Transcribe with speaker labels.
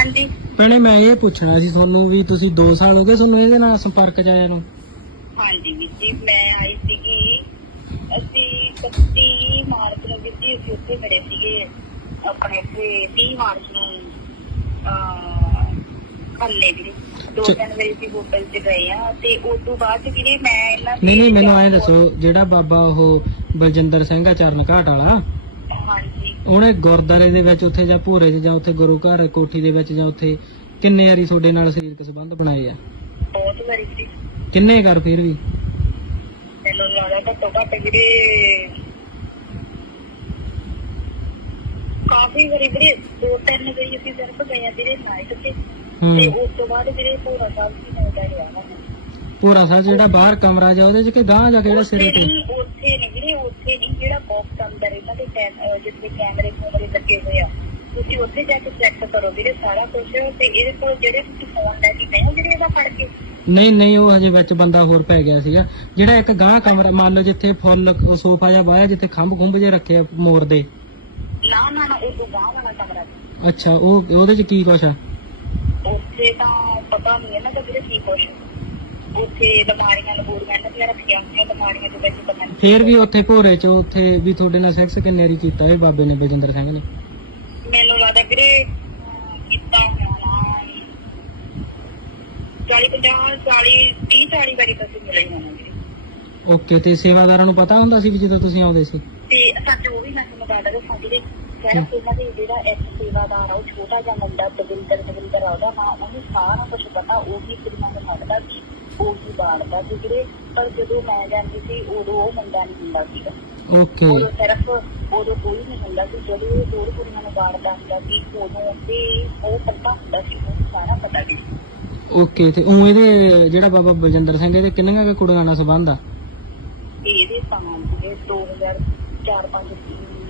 Speaker 1: ਹਾਂਜੀ।
Speaker 2: ਭੈਣੇ ਮੈਂ ਇਹ ਪੁੱਛਣਾ ਸੀ ਤੁਹਾਨੂੰ ਵੀ ਤੁਸੀਂ 2 ਸਾਲ ਹੋ ਗਏ ਤੁਹਾਨੂੰ ਇਹਦੇ ਨਾਲ ਸੰਪਰਕ ਚ ਆਇਆ ਨੂੰ।
Speaker 1: ਹਾਂਜੀ ਵੀਰ ਜੀ ਮੈਂ ਆਈ ਸੀਗੀ ਅਸੀਂ 31 ਮਾਰਚ ਨੂੰ ਵੀਰ ਜੀ ਅਸੀਂ ਉੱਥੇ ਖੜੇ ਸੀਗੇ। ਆਪਣੇ ਇੱਥੇ 30 ਮਾਰਚ ਨੂੰ ਅਹ ਖੰਨੇ ਵੀਰੇ ਦੋ
Speaker 2: ਚ-
Speaker 1: ਦਿਨ ਵੇਲੇ ਅਸੀਂ ਹੋਟਲ 'ਚ ਗਏ ਆ ਤੇ ਉਸ ਤੋਂ ਬਾਅਦ ਵੀਰੇ ਮੈਂ ਇਹਨਾਂ
Speaker 2: ਨਹੀਂ ਨਹੀਂ ਮੈਨੂੰ ਐਂ ਦੱਸੋ ਜਿਹੜਾ ਬਾਬਾ ਉਹ ਬਲਜਿੰਦਰ ਸਿੰਘ ਆ ਚਰਨ ਘਾਟ ਵਾਲਾ
Speaker 1: ਹਾਂਜੀ।
Speaker 2: ਉਹਨੇ ਗੁਰਦਾਰੇ ਦੇ ਵਿੱਚ ਉੱਥੇ ਜਾਂ ਭੋਰੇ 'ਚ ਜਾਂ ਉੱਥੇ ਗੁਰੂ ਘਰ ਕੋਠੀ ਦੇ ਵਿੱਚ ਜਾਂ ਉੱਥੇ ਕਿੰਨੇ ਵਾਰੀ ਤੁਹਾਡੇ ਨਾਲ ਸਰੀਰਕ ਸੰਬੰਧ ਬਣਾਏ ਆ?
Speaker 1: ਬਹੁਤ ਵਾਰੀ ਵੀਰੇ
Speaker 2: ਕਿੰਨੇ ਕਰ ਫਿਰ ਵੀ?
Speaker 1: ਮੈਨੂੰ ਲੱਗਦਾ ਘੱਟੋ ਘੱਟ ਵੀਰੇ ਕਾਫੀ ਵਾਰੀ ਵੀਰੇ ਦੋ ਤਿੰਨ ਵਾਰੀ ਅਸੀਂ ਸਿਰਫ ਗਏ ਆ ਵੀਰੇ ਨਾਈਟ ਤੇ।
Speaker 2: ਹੂੰ।
Speaker 1: ਤੇ ਉਸ ਤੋਂ ਬਾਅਦ ਵੀਰੇ ਪੂਰਾ ਸਾਹਿਬ ਜੀ ਨੇ ਉਡਾ ਗਿਆ ਵਾ
Speaker 2: ਭੋਰਾ ਸਾਹਿਬ ਜਿਹੜਾ ਬਾਹਰ ਕਮਰਾ ਜਾ ਉਹਦੇ 'ਚ ਕਿ ਗਾਂ ਜਾ ਕੇ ਜਿਹੜਾ ਸਿਰੇ
Speaker 1: ਉੱਥੇ
Speaker 2: ਤੇ?
Speaker 1: ਨਹੀਂ ਉੱਥੇ ਨਹੀਂ। ਉੱਥੇ ਨਹੀਂ ਜਿਹੜਾ ਬਾਕਸ ਅੰਦਰ ਇਹਨਾਂ ਦੇ ਜਿੱਥੇ ਕੈਮਰੇ ਕੂਮਰੇ ਲੱਗੇ ਹੋਏ ਆ ਤੁਸੀਂ ਉੱਥੇ ਜਾ ਕੇ ਚੈੱਕ ਕਰੋ ਵੀਰੇ ਸਾਰਾ ਕੁਝ ਤੇ ਇਹਦੇ ਕੋਲ ਜਿਹੜੇ ਤੁਸੀਂ ਫੋਨ ਲੈ ਕੇ ਗਏ ਹੋ ਜਿਹੜੇ ਇਹਦਾ ਫੜ ਕੇ?
Speaker 2: ਨਹੀਂ ਨਹੀਂ ਉਹ ਹਜੇ ਵਿੱਚ ਬੰਦਾ ਹੋਰ ਪੈ ਗਿਆ ਸੀਗਾ। ਜਿਹੜਾ ਇੱਕ ਗਾਂ ਕਮਰਾ ਮੰਨ ਲਓ ਜਿੱਥੇ ਫੁੱਲ ਸੋਫਾ ਜਾਂ ਬਾਇਆ ਜਿੱਥੇ ਖੰਭ ਖੁੰਭ ਜੇ ਰੱਖੇ ਆ ਮੋਰ ਦੇ।
Speaker 1: ਨਾ ਨਾ ਨਾ ਉਹ ਗਾਂਹ ਵਾਲਾ ਕਮਰਾ ਸੀ।
Speaker 2: ਅੱਛਾ ਉਹ ਉਹਦੇ 'ਚ ਕੀ ਕੁਛ ਆ?
Speaker 1: ਉੱਥੇ ਤਾਂ ਪਤਾ ਨਹੀਂ ਹੈ ਨਾ ਕਿ ਵੀਰੇ ਕੀ ਕੁਛ। ਉੱਥੇ ਲਮਾਰੀਆਂ ਲਬੂਰੀਆਂ ਇਹਨਾਂ ਦੀਆਂ ਰੱਖੀਆਂ ਹੋਈਆਂ ਲਮਾਰੀਆਂ ਦੇ ਵਿੱਚ ਪਤਾ ਨਹੀਂ
Speaker 2: ਫੇਰ ਵੀ ਉੱਥੇ ਭੋਰੇ 'ਚ ਉੱਥੇ ਵੀ ਤੁਹਾਡੇ ਨਾਲ ਸੈਕਸ ਕਿੰਨੇ ਵਾਰੀ ਕੀਤਾ ਇਹ ਬਾਬੇ ਨੇ ਬਲਜਿੰਦਰ ਸਿੰਘ ਨੇ?
Speaker 1: ਮੈਨੂੰ ਲੱਗਦਾ ਵੀਰੇ ਅਹ, ਕੀਤਾ ਹੋਣਾ 40 50 40 30 40 ਵਾਰੀ ਤਾਂ ਅਸੀਂ ਮਿਲੇ ਹੋਣਾ ਵੀਰੇ
Speaker 2: ਓਕੇ ਤੇ ਸੇਵਾਦਾਰਾਂ ਨੂੰ ਪਤਾ ਹੁੰਦਾ ਸੀ ਵੀ ਜਦੋਂ ਤੁਸੀਂ ਆਉਂਦੇ ਸੀ?
Speaker 1: ਤੇ ਸੱਚ ਉਹ ਵੀ ਮੈਂ ਤੁਹਾਨੂੰ ਦੱਸਦਾ ਕਿ ਸਾਡੇ ਸਿਰਫ ਇਹਨਾਂ ਦੇ ਜਿਹੜਾ ਇੱਕ ਸੇਵਾਦਾਰ ਆ ਉਹ ਛੋਟਾ ਜਿਹਾ ਮੁੰਡਾ ਦਵਿੰਦਰ ਦਵਿੰਦਰ ਆ ਉਹਦਾ ਨਾਂ ਉਹਨੂੰ ਸਾਰਾ ਕੁਝ ਪਤਾ ਉਹ ਹੀ ਕਿੰਨਾ ਸਕਦਾ ਸੀ ਉਹ ਹੀ ਬਾੜਦਾ ਸੀ ਜਿਹੜੇ ਪਰ ਜਦੋਂ ਮੈਂ ਜਾਂਦੀ ਸੀ ਉਦੋਂ ਉਹ ਮੁੰਡਾ ਨਹੀਂ ਹੁੰਦਾ ਸੀਗਾ।
Speaker 2: ਓਕੇ।
Speaker 1: ਉਹ ਸਿਰਫ ਉਦੋਂ ਕੋਈ ਨਹੀਂ ਹੁੰਦਾ ਸੀ ਜਦੋਂ ਉਹ ਹੋਰ ਕੁੜੀਆਂ ਨੂੰ ਬਾੜਦਾ ਹੁੰਦਾ ਸੀ ਉਦੋਂ ਤੇ ਉਹ ਪਤਾ ਹੁੰਦਾ ਸੀ ਉਹ ਸਾਰਾ ਪਤਾ ਸੀ।
Speaker 2: ਓਕੇ ਤੇ ਉਹ ਇਹਦੇ ਜਿਹੜਾ ਬਾਬਾ ਬਲਜਿੰਦਰ ਸਿੰਘ ਇਹਦੇ ਕਿੰਨੀਆਂ ਕੁ ਕੁੜੀਆਂ ਨਾਲ ਸੰਬੰਧ ਆ?
Speaker 1: ਇਹਦੇ ਸਮਾਂ ਦੇ 2004 5 3